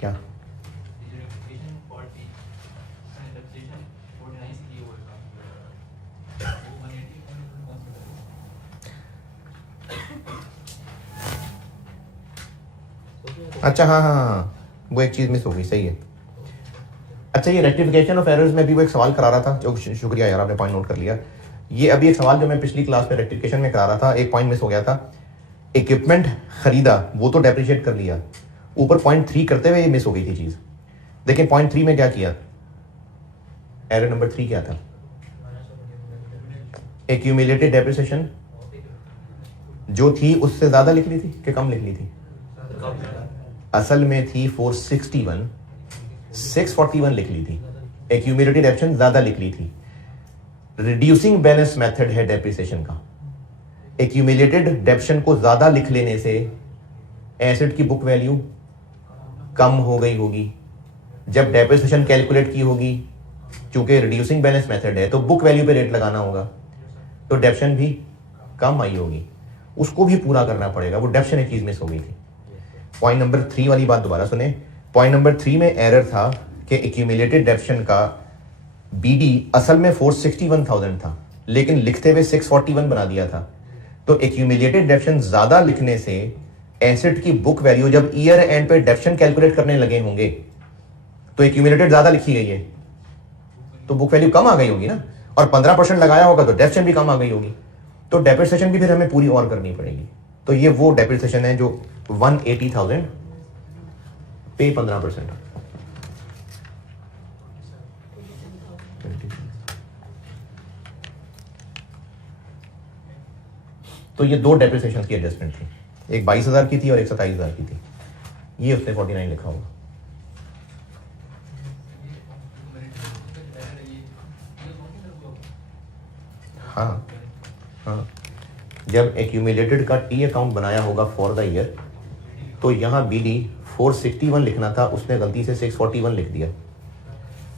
क्या? अच्छा हाँ हाँ हाँ, वो एक चीज़ मिस हो गई, सही है। अच्छा, ये रेक्टिफिकेशन ऑफ एरर्स में भी वो एक सवाल करा रहा था, जो शुक्रिया यार आपने पॉइंट नोट कर लिया। ये अभी एक सवाल जो मैं पिछली क्लास में रेक्टिफिकेशन में करा रहा था, एक पॉइंट मिस हो गया था। इक्विपमेंट खरीदा वो तो डेप्रिशिएट कर लिया, ऊपर पॉइंट 3 करते हुए ये मिस हो गई थी चीज़। देखिए पॉइंट 3 में क्या किया, एरर नंबर 3 क्या था? एक्यूमुलेटेड डेप्रिसिएशन जो थी उससे ज़्यादा लिख ली थी कि कम लिख ली थी? असल में थी 461, 641 लिख ली थी। एक्यूमुलेटेड डेप्रिसिएशन ज़्यादा लिख ली थी। रिड्यूसिंग बैलेंस मेथड है डेप्रिसिएशन का। एक्यूमुलेटेड डेप्रिसिएशन को ज़्यादा लिख लेने से एसेट की बुक वैल्यू कम हो गई होगी। जब डेप्रिसिएशन कैलकुलेट की होगी, चूंकि रिड्यूसिंग बैलेंस मेथड है तो बुक वैल्यू पे रेट लगाना होगा, तो डेप्रिसिएशन भी कम आई होगी। उसको भी पूरा करना पड़ेगा, वो डेप्रिसिएशन एक चीज़ मिस हो गई थी। पॉइंट नंबर 3 वाली बात दोबारा सुने। पॉइंट नंबर 3 में एरर था कि एक्यूमुलेटेड डेप्रिसिएशन का बीडी असल में 461,000 था, लेकिन लिखते हुए 641 बना दिया था। तो एक्यूमुलेटेड डेप्रिसिएशन ज़्यादा लिखने से एसेट की बुक वैल्यू जब ईयर एंड पे डेप्रिसिएशन कैलकुलेट करने लगे होंगे, तो एक्यूमुलेटेड ज़्यादा लिखी गई है तो बुक वैल्यू कम आ गई होगी ना, और 15% लगाया होगा तो डेप्रिसिएशन भी कम आ गई होगी। तो डेप्रिसिएशन भी फिर हमें पूरी और करनी पड़ेगी। तो ये वो डेप्रिसिएशन है जो 180,000 पे 15%। तो ये दो डेप्रिसिएशन की एडजस्टमेंट थी, एक 22,000 की थी और एक 27,000 की थी। ये उसने 49 लिखा होगा। हाँ हाँ, जब एक्यूमुलेटेड का टी अकाउंट बनाया होगा फॉर द ईयर, तो यहाँ बीडी 461 लिखना था, उसने गलती से 641 लिख दिया।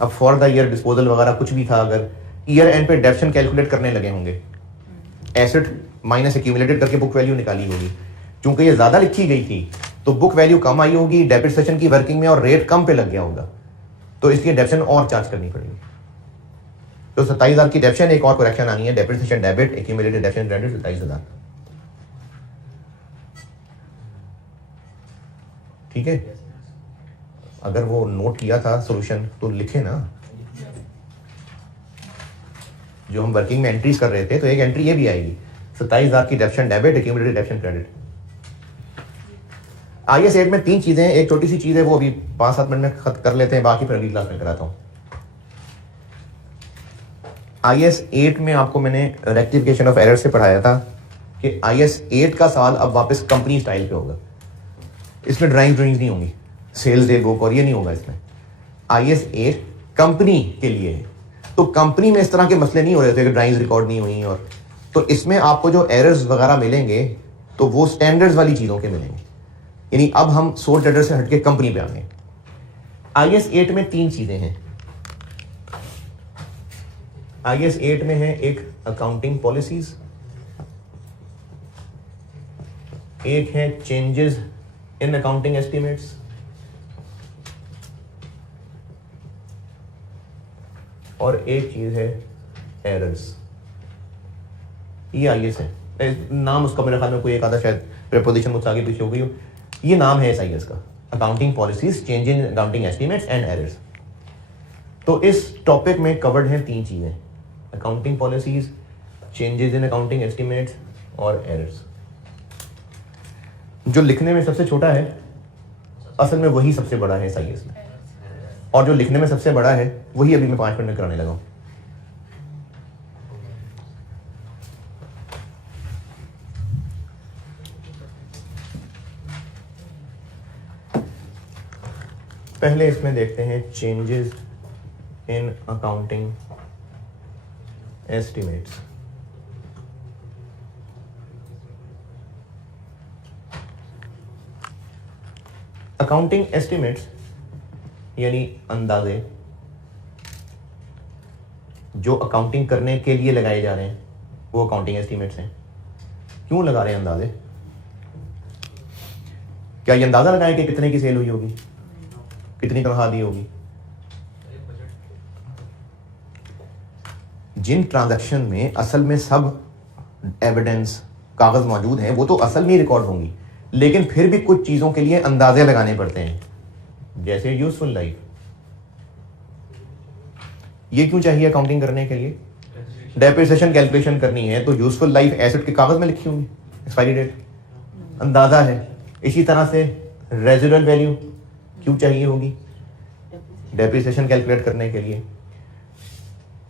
अब फॉर द ईयर डिस्पोजल वगैरह कुछ भी था, अगर ईयर एंड पे डेप्रिसिएशन कैलकुलेट करने लगे होंगे, एसेट माइनस एक्यूमुलेटेड करके बुक वैल्यू निकाली होगी। चूंकि ये ज़्यादा लिखी गई थी तो बुक वैल्यू कम आई होगी डेप्रिसिएशन की वर्किंग में, और रेट कम पे लग गया होगा, तो इसलिए डेप्रिसिएशन और चार्ज करनी पड़ेगी। तो 27,000 की डेप्रिसिएशन, एक और करेक्शन आनी है, depreciation debit, accumulated depreciation credit 27,000। ठीक है, अगर वो नोट किया था सॉल्यूशन तो लिखे ना, जो हम वर्किंग में एंट्रीज कर रहे थे, तो एक एंट्री ये भी आएगी, 27,000 की depreciation debit, accumulated depreciation credit. IAS 8 में 3 चीजें हैं, एक छोटी सी चीज है वो अभी 5-7 मिनट में खत्म कर लेते हैं, बाकी फिर अगली क्लास में कराता हूं। IAS 8 में आपको मैंने रेक्टिफिकेशन ऑफ एरर से पढ़ाया था कि IAS 8 का सवाल अब वापस कंपनी स्टाइल पे होगा। इसमें ड्राइंग्स नहीं होंगी, सेल्स डे बुक और ये नहीं होगा इसमें। IAS 8 कंपनी के लिए है, तो कंपनी में इस तरह के मसले नहीं हो रहे थे कि ड्राइंग्स रिकॉर्ड नहीं हुई, और तो इसमें आपको जो एरर्स वगैरह मिलेंगे तो वो स्टैंडर्ड्स वाली चीज़ों के मिलेंगे। यानी अब हम सोल ट्रेडर से हटके कंपनी पे आ गए। IAS 8 में 3 चीज़ें हैं। IAS 8 में है एक अकाउंटिंग पॉलिसीज, एक है चेंजेस इन अकाउंटिंग एस्टिमेट्स, और एक चीज है एरर्स। ये IAS है, नाम उसका मेरे ख्याल में कोई एक आधा शायद प्रीपोजिशन मुझसे आगे पीछे हो गई हो, ये नाम है इस IAS का, accounting policies, change in accounting estimates and errors. तो इस टॉपिक में कवर्ड हैं 3 चीजें, accounting policies, changes in accounting estimates और एरर्स। जो लिखने में सबसे छोटा है असल में वही सबसे बड़ा है इस IAS में, और जो लिखने में सबसे बड़ा है वही अभी मैं 5 मिनट में कराने लगा हूं। पहले इसमें देखते हैं changes in accounting estimates. Accounting estimates यानी अंदाजे जो अकाउंटिंग करने के लिए लगाए जा रहे हैं वो अकाउंटिंग एस्टिमेट्स हैं। क्यों लगा रहे हैं अंदाजे? क्या ये अंदाजा लगाएं कि कितने की सेल हुई होगी? कितनी तनख्वाह दी होगी। जिन ट्रांजैक्शन में असल में सब एविडेंस कागज मौजूद हैं वो तो असल में ही रिकॉर्ड होंगी, लेकिन फिर भी कुछ चीजों के लिए अंदाजे लगाने पड़ते हैं, जैसे यूजफुल लाइफ। ये क्यों चाहिए अकाउंटिंग करने के लिए? डेप्रिसिएशन कैलकुलेशन करनी है तो यूजफुल लाइफ एसेट के कागज में लिखी होंगी, एक्सपायरी डेट अंदाजा है। इसी तरह से रेजिडुअल वैल्यू क्यों चाहिए होगी? डेप्रिसिएशन कैलकुलेट करने के लिए।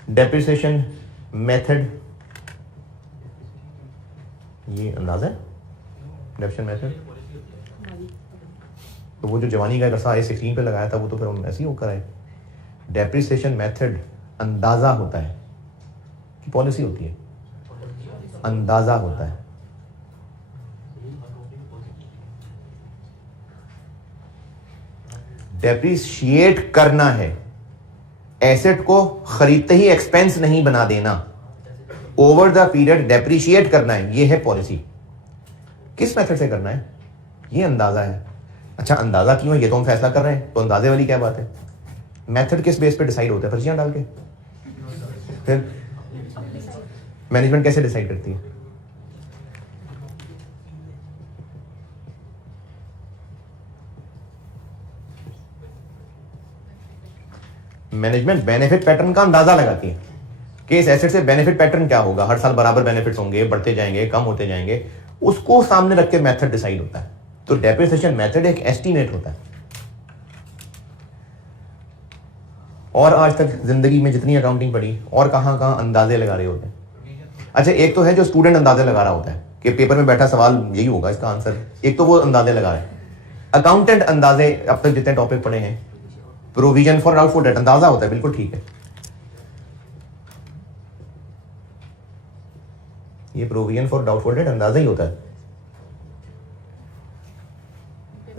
डेप्रिसिएशन मेथड, ये अंदाजा है डेप्रिसिएशन मेथड। तो वो जो जवानी का कर्सा I-16 पे लगाया था वो तो फिर हम ऐसे ही होकर आए। डेप्रिसिएशन मेथड अंदाजा होता है कि पॉलिसी होती है? अंदाजा होता है। डेप्रिशिएट करना है, एसेट को खरीदते ही एक्सपेंस नहीं बना देना, ओवर द पीरियड डेप्रिशिएट करना है, ये है पॉलिसी। किस मेथड से करना है? ये अंदाजा है। अच्छा अंदाजा क्यों है ये तो हम फैसला कर रहे हैं, तो अंदाजे वाली क्या बात है? मेथड किस बेस पे डिसाइड होता है? पर्चियां डाल के। फिर मैनेजमेंट कैसे डिसाइड करती है? मैनेजमेंट बेनिफिट पैटर्न का अंदाजा लगाती है कि इस एसेट से बेनिफिट पैटर्न क्या होगा, हर साल बराबर बेनिफिट्स होंगे, बढ़ते जाएंगे, कम होते जाएंगे, उसको सामने रख के मेथड डिसाइड होता है। तो डेप्रिसिएशन मेथड एक एस्टीमेट होता है। और आज तक जिंदगी में जितनी अकाउंटिंग पढ़ी और कहां कहां अंदाजे लगा रहे होते हैं। अच्छा एक तो है जो स्टूडेंट अंदाजे लगा रहा होता है कि पेपर में बैठा सवाल यही होगा इसका आंसर, एक तो वो अंदाजे लगा रहे हैं। अकाउंटेंट अंदाजे अब तक जितने टॉपिक पढ़े हैं, प्रोविजन फॉर डाउटफुल डेट अंदाजा होता है, बिल्कुल ठीक है। ये प्रोविजन फॉर डाउटफुल डेट अंदाजा ही होता है।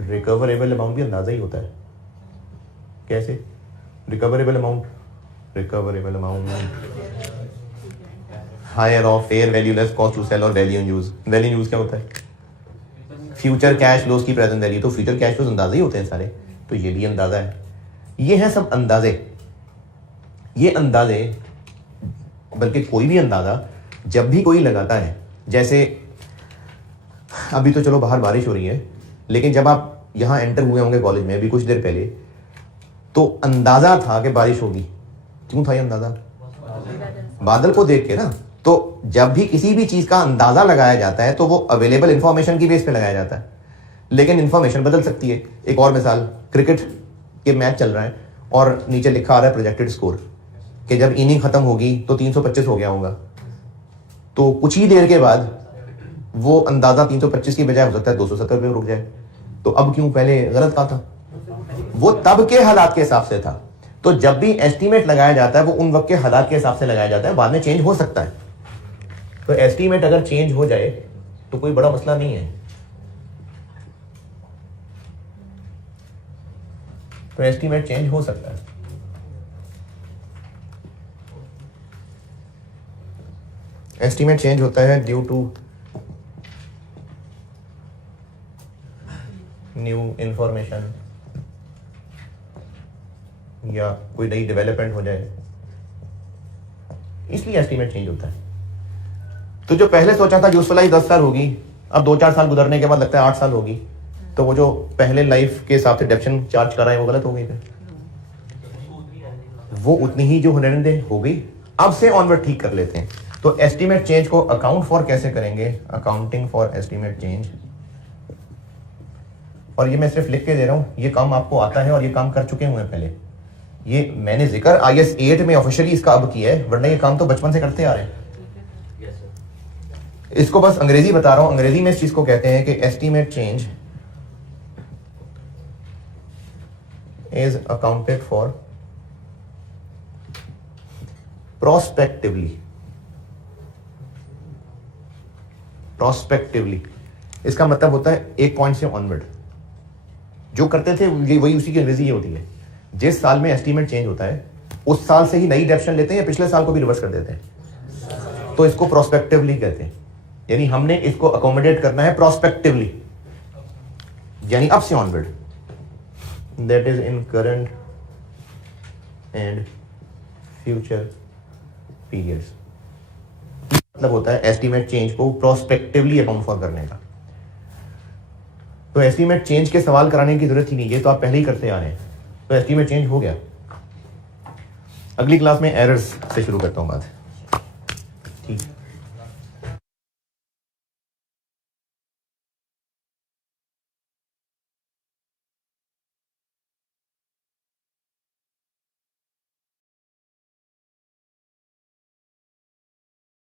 रिकवरेबल अमाउंट भी अंदाजा ही होता है। कैसे? Recoverable amount higher of fair value less cost to sell और value in use. Value in use क्या होता है? फ्यूचर कैश फ्लोज की प्रेजेंट वैल्यू। तो फ्यूचर कैश फ्लोज अंदाजे ही होते हैं सारे, तो ये भी अंदाजा है। ये है सब अंदाजे। ये अंदाजे, बल्कि कोई भी अंदाजा जब भी कोई लगाता है, जैसे अभी तो चलो बाहर बारिश हो रही है, लेकिन जब आप यहां एंटर हुए होंगे कॉलेज में अभी कुछ देर पहले, तो अंदाजा था कि बारिश होगी। क्यों था ये अंदाजा? बादल को देख के ना। तो जब भी किसी भी चीज का अंदाजा लगाया जाता है तो वो अवेलेबल इंफॉर्मेशन की बेस पे लगाया जाता है, लेकिन इंफॉर्मेशन बदल सकती है। एक और मिसाल, क्रिकेट के मैच चल रहा है और नीचे लिखा आ रहा है प्रोजेक्टेड स्कोर कि जब इनिंग खत्म होगी तो 325 हो गया होगा। तो कुछ ही देर के बाद वो अंदाजा 325 की बजाय हो सकता है 270 पे रुक जाए। तो अब क्यों पहले गलत कहा था? वो तब के हालात के हिसाब से था। तो जब भी एस्टीमेट लगाया जाता है वो उन वक्त के हालात के हिसाब से लगाया जाता है, बाद में चेंज हो सकता है। तो एस्टीमेट अगर चेंज हो जाए तो कोई बड़ा मसला नहीं है। तो एस्टीमेट चेंज हो सकता है। एस्टीमेट चेंज होता है ड्यू टू न्यू इंफॉर्मेशन या कोई नई डेवलपमेंट हो जाए, इसलिए एस्टीमेट चेंज होता है। तो जो पहले सोचा था यूजफुल लाइफ 10 साल होगी, अब 2-4 साल गुजरने के बाद लगता है 8 साल होगी, तो वो जो पहले लाइफ के हिसाब से डेप्शन चार्ज कर रहे हैं वो गलत हो गई थे। वो उतनी ही जो होने दे हो गई, अब से ऑनवर्ड ठीक कर लेते हैं। तो एस्टीमेट चेंज को अकाउंट फॉर कैसे करेंगे? Accounting for estimate change. और ये मैं सिर्फ लिख के दे रहा हूं, ये काम आपको आता है और ये काम कर चुके हुए हैं पहले। ये मैंने जिक्र IAS 8 में ऑफिशियली इसका अब किया है, वरना ये काम तो बचपन से करते आ रहे हैं। इसको बस अंग्रेजी बता रहा हूं। अंग्रेजी में इस चीज को कहते हैं कि estimate change is accounted for prospectively. इसका मतलब होता है एक पॉइंट से ऑनवर्ड जो करते थे वही उसी की अंग्रेजी ये होती है। जिस साल में एस्टीमेट चेंज होता है उस साल से ही नई डेप्शन लेते हैं या पिछले साल को भी रिवर्स कर देते हैं, तो इसको प्रोस्पेक्टिवली कहते हैं। यानी हमने इसको अकोमोडेट करना है प्रोस्पेक्टिवली, यानी अब से onward. That is in current and future periods. मतलब होता है एस्टीमेट चेंज को प्रोस्पेक्टिवली अकाउंट फॉर करने का। तो एस्टीमेट चेंज के सवाल कराने की जरूरत ही नहीं, ये तो आप पहले ही करते आ रहे हैं, तो एस्टीमेट चेंज हो गया। अगली क्लास में एरर्स से शुरू करता हूं बात।